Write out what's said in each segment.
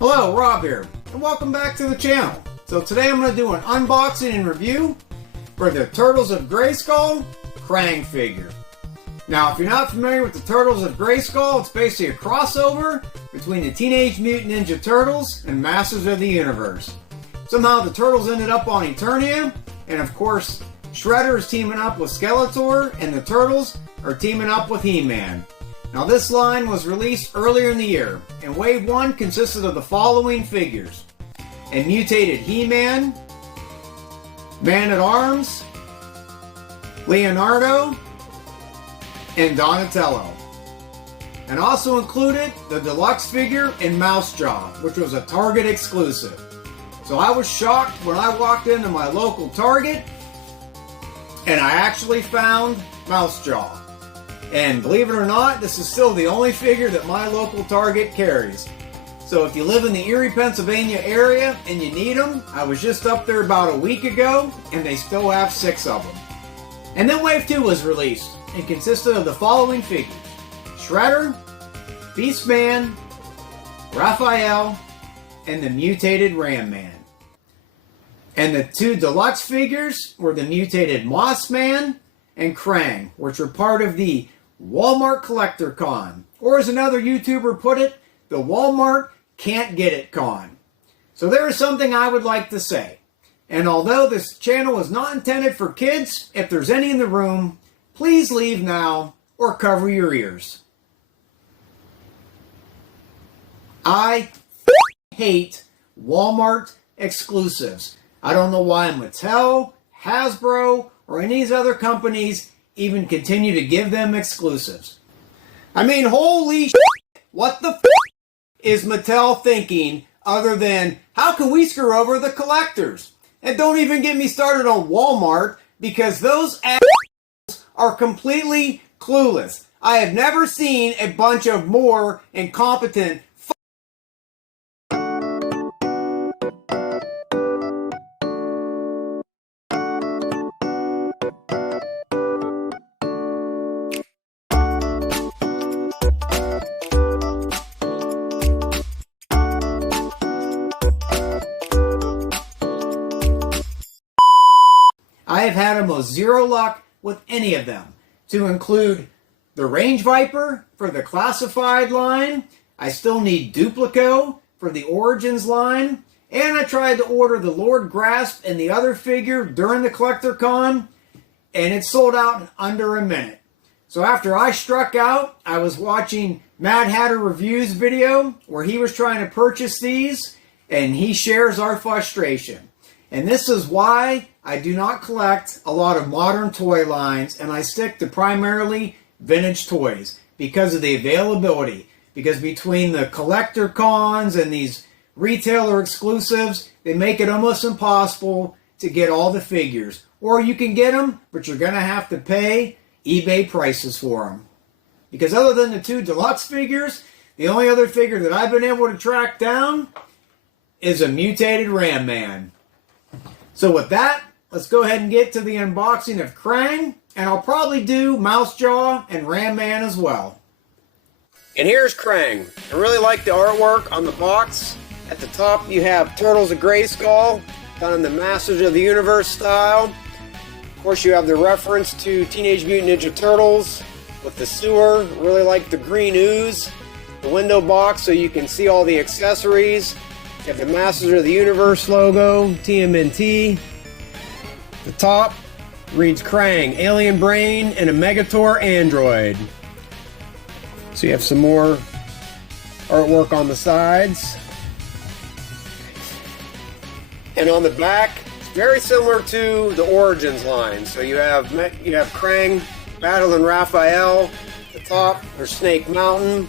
Hello, Rob here, and welcome back to the channel. So today I'm going to do an unboxing and review for the Turtles of Grayskull Krang figure. Now, if you're not familiar with the Turtles of Grayskull, it's basically a crossover between the Teenage Mutant Ninja Turtles and Masters of the Universe. Somehow the Turtles ended up on Eternia, and of course Shredder is teaming up with Skeletor, and the Turtles are teaming up with He-Man. Now this line was released earlier in the year, and Wave 1 consisted of the following figures: a mutated He-Man, Man-at-Arms, Leonardo, and Donatello. And also included the deluxe figure in Mousejaw, which was a Target exclusive. So I was shocked when I walked into my local Target and I actually found Mousejaw. And believe it or not, this is still the only figure that my local Target carries. So if you live in the Erie, Pennsylvania area and you need them, I was just up there about a week ago and they still have 6 of them. And then Wave 2 was released and consisted of the following figures: Shredder, Beastman, Raphael, and the mutated Ram Man. And the 2 deluxe figures were the mutated Mossman and Krang, which were part of the Wal-Mart Collector Con, or as another YouTuber put it, the Wal-Mart Can't Get It Con. So there is something I would like to say. And although this channel is not intended for kids, if there's any in the room, please leave now or cover your ears. I hate Walmart exclusives. I don't know why Mattel, Hasbro, or any of these other companies even continue to give them exclusives. I mean, holy shit, what the is Mattel thinking other than, how can we screw over the collectors? And don't even get me started on Walmart, because those assholes are completely clueless. I have never seen a bunch of more incompetent I have had almost zero luck with any of them, to include the Range Viper for the Classified line. I still need Duplico for the Origins line, and I tried to order the Lord Grasp and the other figure during the Collector Con, and it sold out in under a minute. So after I struck out, I was watching Mad Hatter Reviews video where he was trying to purchase these, and he shares our frustration. And this is why I do not collect a lot of modern toy lines, and I stick to primarily vintage toys because of the availability. Because between the collector cons and these retailer exclusives, they make it almost impossible to get all the figures. Or you can get them, but you're going to have to pay eBay prices for them. Because other than the 2 deluxe figures, the only other figure that I've been able to track down is a mutated Ram Man. So with that, let's go ahead and get to the unboxing of Krang, and I'll probably do Mousejaw and Ram Man as well. And here's Krang. I really like the artwork on the box. At the top you have Turtles of Grayskull, done in the Masters of the Universe style. Of course you have the reference to Teenage Mutant Ninja Turtles with the sewer. Really like the green ooze. The window box so you can see all the accessories. You have the Masters of the Universe logo, TMNT. The top reads Krang, Alien Brain, and a Megator Android. So you have some more artwork on the sides. And on the back, it's very similar to the Origins line. So you have Krang battling Raphael. At the top, there's Snake Mountain.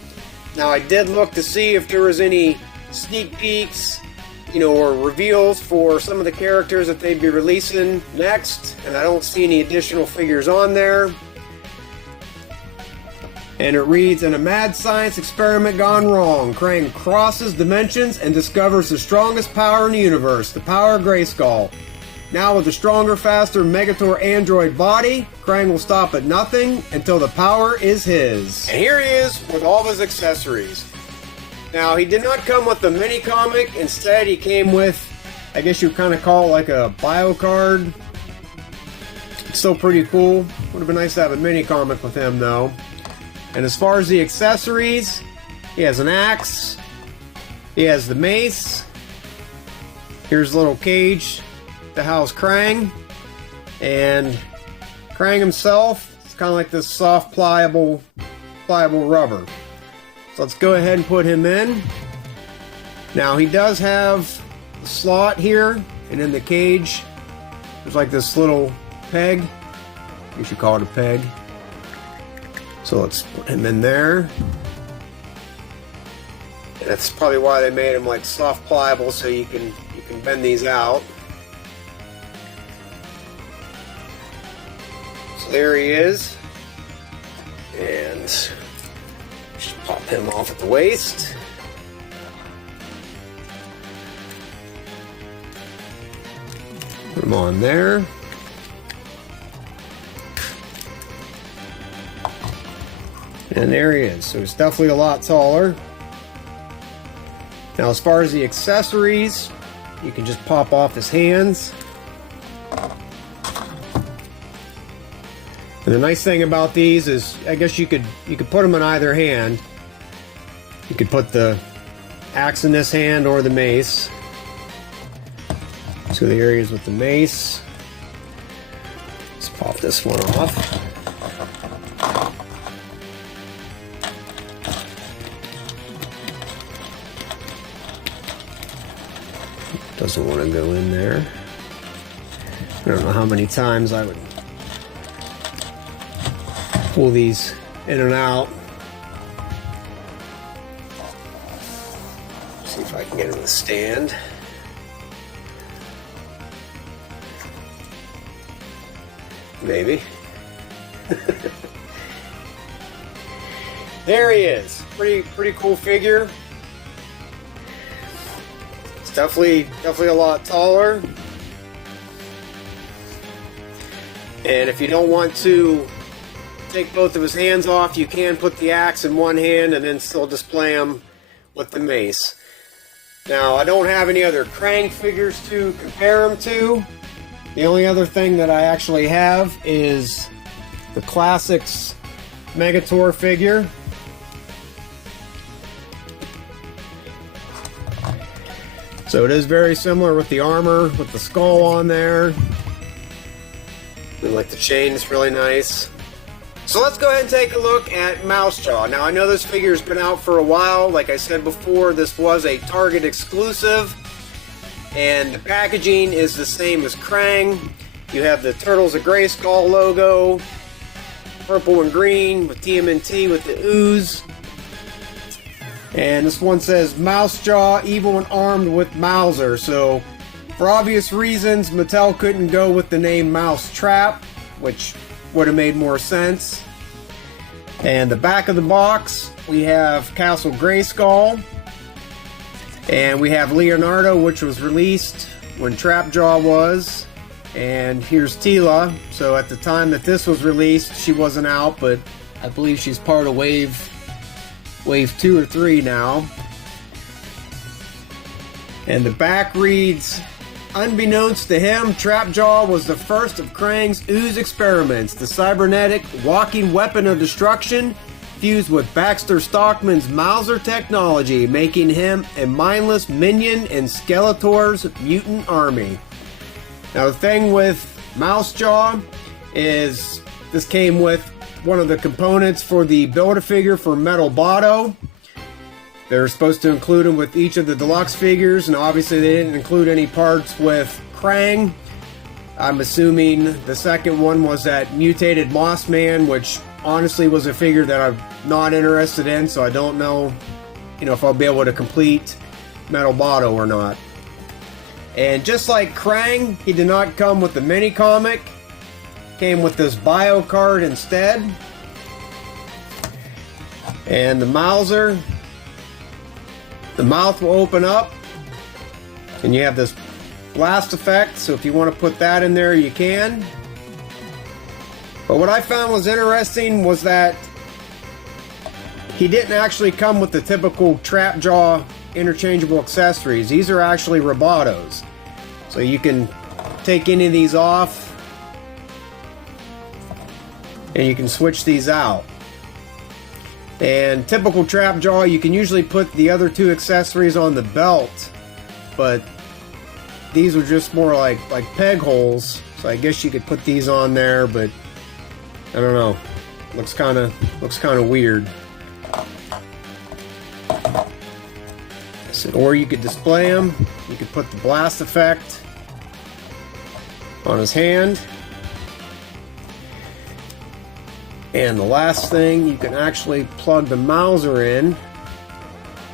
Now I did look to see if there was any sneak peeks, or reveals for some of the characters that they'd be releasing next, and I don't see any additional figures on there. And it reads, in a mad science experiment gone wrong, Krang crosses dimensions and discovers the strongest power in the universe, the power of Grayskull. Now with a stronger, faster Megator android body, Krang will stop at nothing until the power is his. And here he is with all of his accessories. Now, he did not come with the mini comic. Instead, he came with, I guess you kind of call it like a bio card. It's still pretty cool. Would have been nice to have a mini comic with him, though. And as far as the accessories, he has an axe. He has the mace. Here's a little cage to house Krang. And Krang himself, it's kind of like this soft, pliable rubber. So let's go ahead and put him in. Now he does have a slot here, and in the cage, there's like this little peg. You should call it a peg. So let's put him in there. And that's probably why they made him like soft pliable, so you can bend these out. So there he is. And just pop him off at the waist. Put him on there. And there he is. So he's definitely a lot taller. Now, as far as the accessories, you can just pop off his hands. And the nice thing about these is, I guess you could put them in either hand. You could put the axe in this hand or the mace. So the areas with the mace. Let's pop this one off. Doesn't want to go in there. I don't know how many times I would pull these in and out. See if I can get him to stand. Maybe. There he is. Pretty cool figure. It's definitely a lot taller. And if you don't want to take both of his hands off, you can put the axe in one hand and then still display him with the mace. Now, I don't have any other Krang figures to compare him to. The only other thing that I actually have is the Classics Megator figure. So it is very similar with the armor, with the skull on there. And like the chain is really nice. So let's go ahead and take a look at Mouse Jaw. Now I know this figure's been out for a while. Like I said before, this was a Target exclusive. And the packaging is the same as Krang. You have the Turtles of Grayskull logo, purple and green with TMNT with the ooze. And this one says Mouse Jaw, evil and armed with Mauser. So for obvious reasons, Mattel couldn't go with the name Mouse Trap, which would have made more sense. And the back of the box, we have Castle Grayskull. And we have Leonardo, which was released when Trapjaw was. And here's Tila. So at the time that this was released, she wasn't out, but I believe she's part of Wave 2 or 3 now. And the back reads, unbeknownst to him, Trapjaw was the first of Krang's ooze experiments, the cybernetic walking weapon of destruction fused with Baxter Stockman's Mauser technology, making him a mindless minion in Skeletor's mutant army. Now the thing with Mouse Jaw is this came with one of the components for the Build-A-Figure for Metal Botto. They're supposed to include them with each of the deluxe figures, and obviously they didn't include any parts with Krang. I'm assuming the second one was that mutated Moss Man, which honestly was a figure that I'm not interested in, so I don't know, if I'll be able to complete Metal Botto or not. And just like Krang, he did not come with the mini comic. Came with this bio card instead. And the Mauser, the mouth will open up, and you have this blast effect, so if you want to put that in there, you can. But what I found was interesting was that he didn't actually come with the typical trap jaw interchangeable accessories. These are actually Robotos. So you can take any of these off and you can switch these out. And typical trap jaw, you can usually put the other two accessories on the belt, but these are just more like peg holes. So I guess you could put these on there, but I don't know. Looks kind of weird. So, or you could display them. You could put the blast effect on his hand. And the last thing, you can actually plug the Mauser in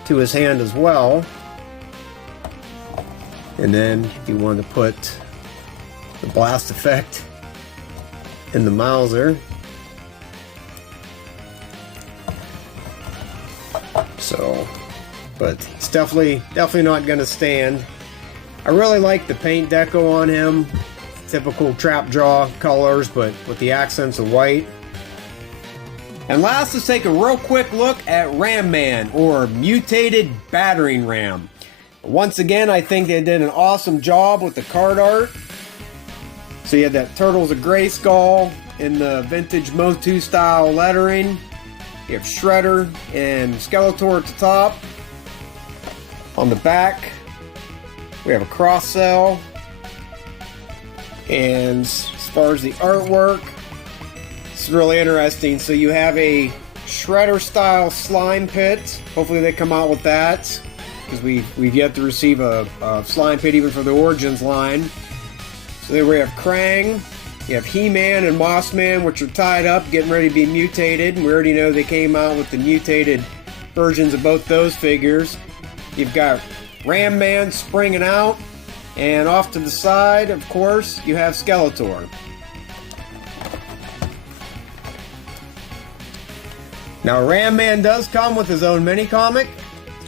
to his hand as well. And then if you want to put the blast effect in the Mauser. So, but it's definitely not going to stand. I really like the paint deco on him. Typical trap jaw colors, but with the accents of white. And last, let's take a real quick look at Ram Man, or Mutated Battering Ram. Once again, I think they did an awesome job with the card art. So you had that Turtles of Grayskull in the vintage MOTU style lettering. You have Shredder and Skeletor at the top. On the back, we have a cross cell. And as far as the artwork, it's really interesting. So you have a Shredder style slime pit. Hopefully they come out with that, because we've yet to receive a slime pit even for the Origins line. So there we have Krang. You have He-Man and Mossman, which are tied up, getting ready to be mutated. And we already know they came out with the mutated versions of both those figures. You've got Ram Man springing out. And off to the side, of course, you have Skeletor. Now, Ram Man does come with his own mini-comic.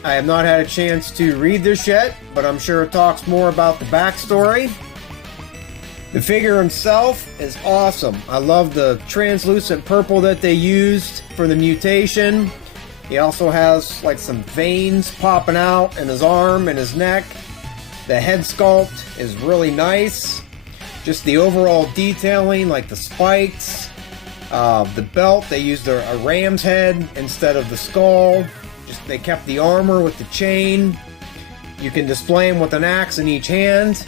I have not had a chance to read this yet, but I'm sure it talks more about the backstory. The figure himself is awesome. I love the translucent purple that they used for the mutation. He also has like some veins popping out in his arm and his neck. The head sculpt is really nice. Just the overall detailing, like the spikes. The belt, they used a ram's head instead of the skull. Just they kept the armor with the chain. You can display him with an axe in each hand,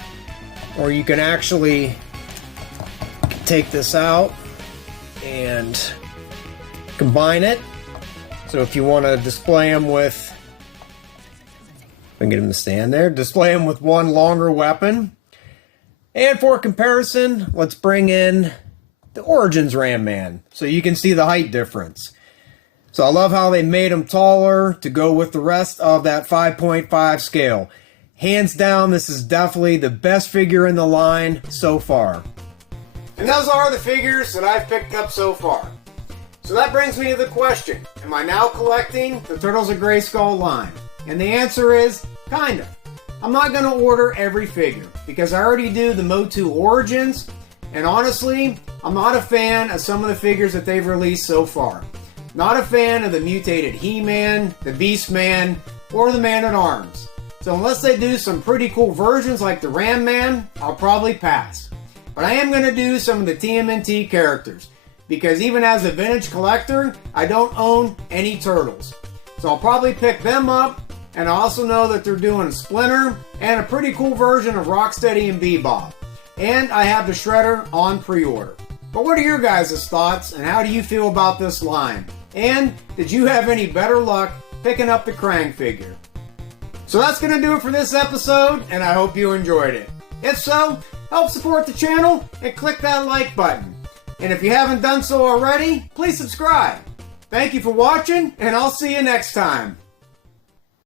or you can actually take this out and combine it. So if you want to display him with, if I can get him to stand there, display him with one longer weapon. And for comparison, let's bring in the Origins Ram Man, so you can see the height difference. So I love how they made him taller to go with the rest of that 5.5 scale. Hands down, this is definitely the best figure in the line so far. And those are the figures that I've picked up so far. So that brings me to the question, am I now collecting the Turtles of Grayskull line? And the answer is, kind of. I'm not going to order every figure, because I already do the MOTU Origins, and honestly, I'm not a fan of some of the figures that they've released so far. Not a fan of the mutated He-Man, the Beast-Man, or the Man-at-Arms. So unless they do some pretty cool versions like the Ram Man, I'll probably pass. But I am going to do some of the TMNT characters, because even as a vintage collector, I don't own any Turtles. So I'll probably pick them up, and I also know that they're doing a Splinter and a pretty cool version of Rocksteady and Bebop. And I have the Shredder on pre-order. But what are your guys' thoughts, and how do you feel about this line? And did you have any better luck picking up the Krang figure? So that's going to do it for this episode, and I hope you enjoyed it. If so, help support the channel and click that like button. And if you haven't done so already, please subscribe. Thank you for watching, and I'll see you next time.